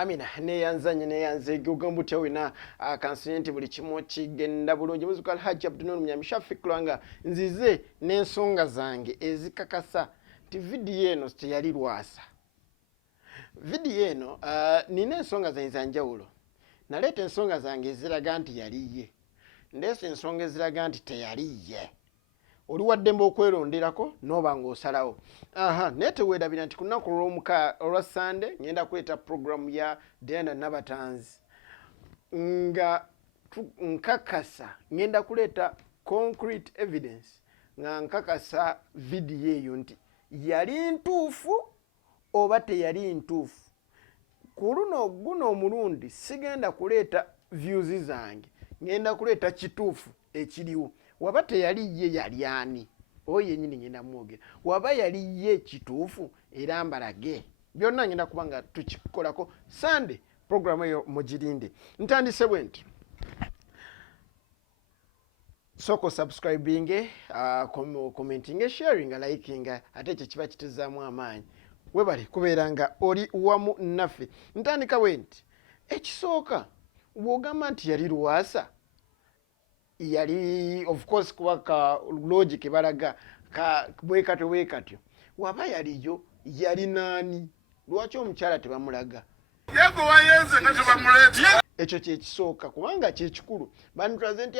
Amina neyanze gugamba utya wina akansenti buli kimu kigenda bulungi muzuka Alhaji Abdunur Mnyamishafi kulanga nzize n'ensonga zange ezikakasa ti video eno teyali Lwasa. Video eno nina ensonga zange zanjawulo. Naleeta ensonga zange eziraga nti yaliye. Ndeese ensonga eziraga nti teyaliye. Oli waddembe okweronderako noba ng'osalawo. Neteweerabira nti ku lunaku olwa Sunday ngenda kuleeta program ya Diana Nabatanzi nga nkakasa ngenda kuleeta concrete evidence nga nkakasa video eyo nti yali ntuufu oba teyali ntuufu. Ku guno omulundi sigenda kuleeta views zange, ngenda kuleeta kituufu ekiriwo. Waba teyali ye yali ani oyo yennyini ngenda mwogera. Waba yali ye kituufu era mbalage byonna ngenda kuba nga tukikolako Sunday. Program eyo mugirinde. Ntandise bwe nti soko subscribing, commenting, sharing, liking, ate ekyo kiba kituzaamu amaanyi. Webale kubeera nga oli wamu naffe. Ntandika bwe nti ekisooka bw'ogamba nti yali Lwasa yali of course kuba logic balaga bwekatyo waba yaliyo yali nani? Lwaki omukyala tebamulaga? Yego wayenze nga tebamuleta. Ekyo kyekisooka kubanga kyekikulu. Bantulaze nti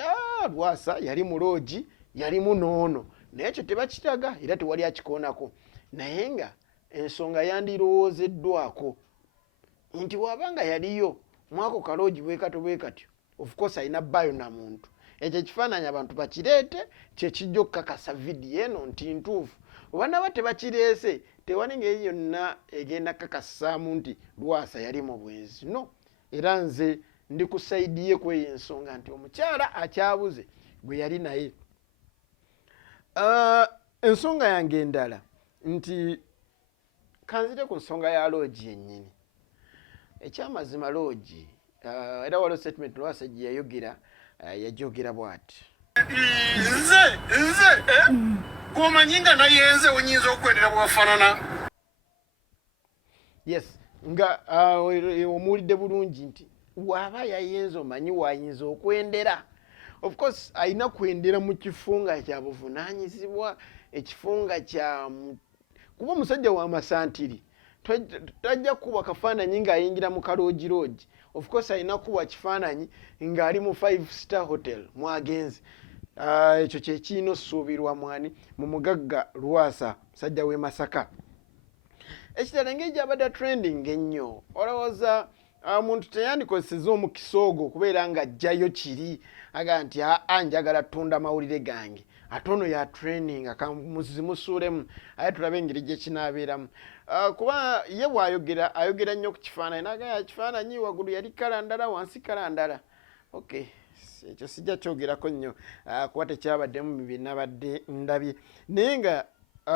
Lwasa yali mulogi yali munoono naye ekyo tebakitaga era tewali akikoonako. Naye nga ensonga yandirowoozeddwako nti wabanga yaliyo mwako kalogi bwekatyo of course alina bayo na muntu. Ekyo ekifaananyi abantu bakireete kyekijja okukakasa video eno nti ntuufu. Oba naba tebakireese tewali ngeri yonna egenda kakasaamu nti Lwasa yali mu bwenzi. No, era nze ndi ku sayidi ye kweyo ensonga nti omukyala akyabuze gwe yali naye. Ensonga yange endala nti kanzite ku nsonga ya logi yennyini. Ekyamazima logi era waliwo statement Lwasa gye yayogera yajogera bw'ati. Nze kumanyi nga nayenze wenyinza okwendera bwafaanana. Yes, nga omuwulidde bulungi nti waba yayenze omanyi wayinza okwendera. Of course alina kwendera mu kifunga kya buvunaanyizibwa, ekifunga kya kuba omusajja wa masantiri tajja kuba kafaananyi ng'ayingira mu kaloogirogi. Of course alina kuba kifaananyi ng'ali mu 5-star hotel mwagenze. Ekyo kyekirina osuubirwa mwani mu mugagga Lwasa musajja w'e Masaka. Ekirala engeri gy'abadde trending ennyo olowooza omuntu teyandikozeseza omukisa ogwo okubeera ng'ajjayo kiri aga nti njagala ttunda mawulire gange ate ono ya training akamuzimusuulemu aye tulabe engeri gye kinaabeeramu. Kuba ye bw'ayogera ayogera nnyo ku kifaananyi nagaya kifaananyi waggulu yali kala ndala wansi kala ndala. Okay, ekyo sijja kyogerako nnyo kuba tekyabaddemu bye nabadde ndabye naye nga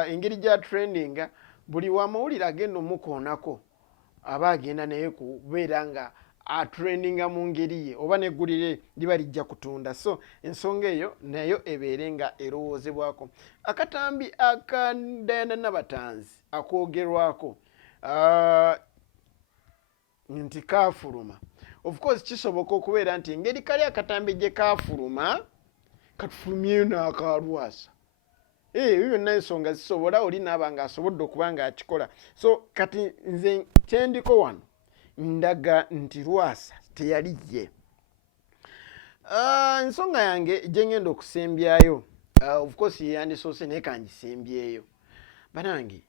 engeri gya trendinga buli wamawulire agenda omukoonako aba agenda naye kubeera nga atrendinga mu ngeri ye oba neggulire liba lijja kutunda. So ensonga eyo nayo ebeere nga erowoozebwako. Akatambi aka Diana Nabatanzi akoogerwako nti kaafuluma. Of course kisoboka okubeera nti engeri kali akatambi gye kaafuluma katufulumyeyo n'aka Lwasa. Ebyo byonna ensonga zisobola oli naaba ng'asobodde okuba ng'akikola. So kati nze kyendiko wano ndaga nti Lwasa teyali ye. Ensonga yange gye ngenda okusembyayo of course yandisoose naye kangisembyeyo. Banange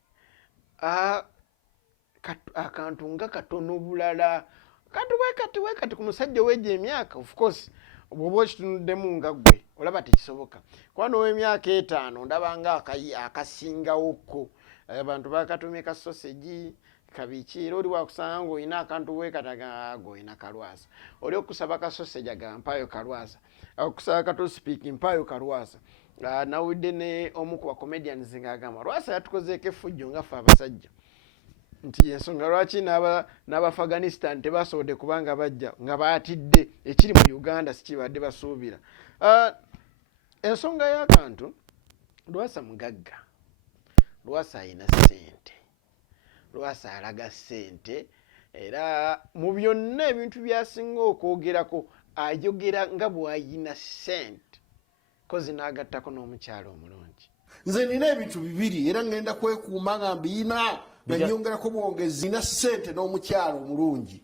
akantu nga katono bulala kati ku musajja w'egyo emyaka of course bw'oba okitunuddemu nga ggwe olaba tekisoboka. Kuba n'ow'emyaka 5 ndaba nga akasingawokko abantu bakatumye ka sausage kabiki era oli wakusanga ng'olina akantu bwekataga ng'olina ka Lwasa. Oli okusaba ka sausage aga mpaayo ka Lwasa, okusaba katospiki mpaayo ka Lwasa. Nawulidde ne omu ku bacomedians ng'agamba Lwasa yatukozeeko effujjo nga ffe abasajja nti ensonga lwaki n'Abaafghanistan tebasobodde kubanga bajja nga baatidde ekiri mu Uganda sikibadde basuubira. Ensonga y'akantu Lwasa mugagga, Lwasa alina ssente, Lwasa alaga ssente era mu byonna ebintu byasinga okwogerako ayogera nga bw'ayina ssente kozi n'agattako n'omukyalo omulungi. Nze nina ebintu bibiri era ngenda kwekuuma nga mbiina nanyongerako bwongezi nina ssente n'omukyalo omulungi.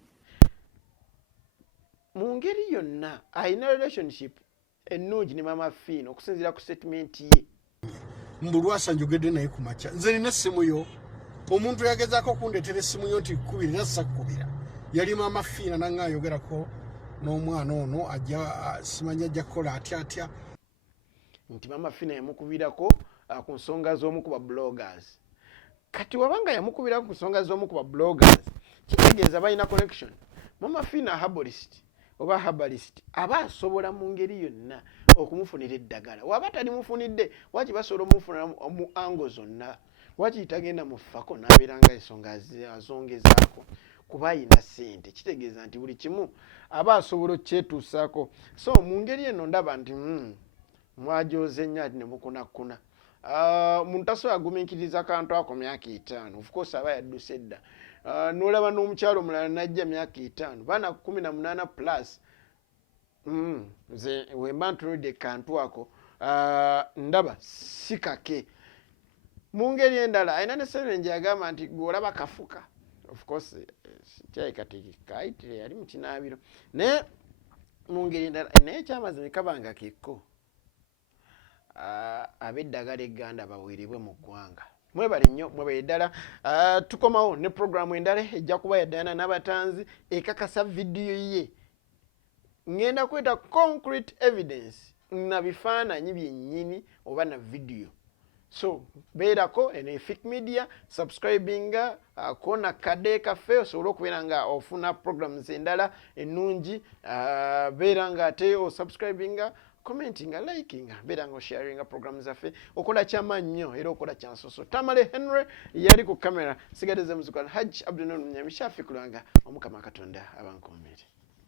Mu ngeri yonna ayina relationship ennungi ne Mama Fiino okusinziira ku statement ye. Mbu Lwasa njogedde naye ku makya. Nze nina essimu yo. Omuntu yagezaako kundeetera essimu yo nti kkubira era sakkubira. Yali Mama Fiina nange ayogerako n'omwana ono ajja simanya ajja kukola atya. Nti Mama Fiina yamukubirako ku nsonga z'omu ku ba bloggers. Kati wabanga yamukubirako ku nsonga z'omu ku ba bloggers kitegeeza balina connection. Mama Fiina herbalist oba herbalist aba asobola mu ngeri yonna okumufunira eddagala. Waba talimufunidde waki basobola omufuna mu ango zonna. Waki tagenda mu ffako n'abeeranga ensonga azongezaako kuba ayina ssente. Kitegeeza nti buli kimu aba asobola okyetuusaako. So mu ngeri eno ndaba nti mwajoze nnyo ati ne mukunakuna. Muntu asobola agumiikiriza akantu ako myaka 5. Of course aba yadduse edda. N'olaba n'omukyalo omulala najja myaka 5 baana 18 plus. Nze wemba ntunudde kantu ako ndaba si kake. Mu ngeri endala ayina ne Serenje yagamba nti gw'olaba kafuka. Of course kyayi kati kaayitire yali mu kinaabiro naye mu ngeri endala naye ekyamazima kabanga kikko ab'eddagala egganda baweerebwe mu ggwanga. Mwebale nnyo mwebale ddala. Tukomawo ne programu endala ejja kuba yaddayana n'abatanzi ekakasa vidiyo ye. Ngenda kweta concrete evidence na bifaananyi byennyini oba na vidiyo. So beerako eno Efik Media subscribinga kona kade kaffe osobola okubeera nga ofuna programs endala ennungi. Beera nga ate subscribinga commentinga likinga beera nga sharinga programs zaffe okola kyamaanyi nnyo era okola kyansoso. Tamale Henry yali ku kamera sigadde ze muzukulu Hajj Abdul Munyamisha afikulanga omukama Katonda abankomere.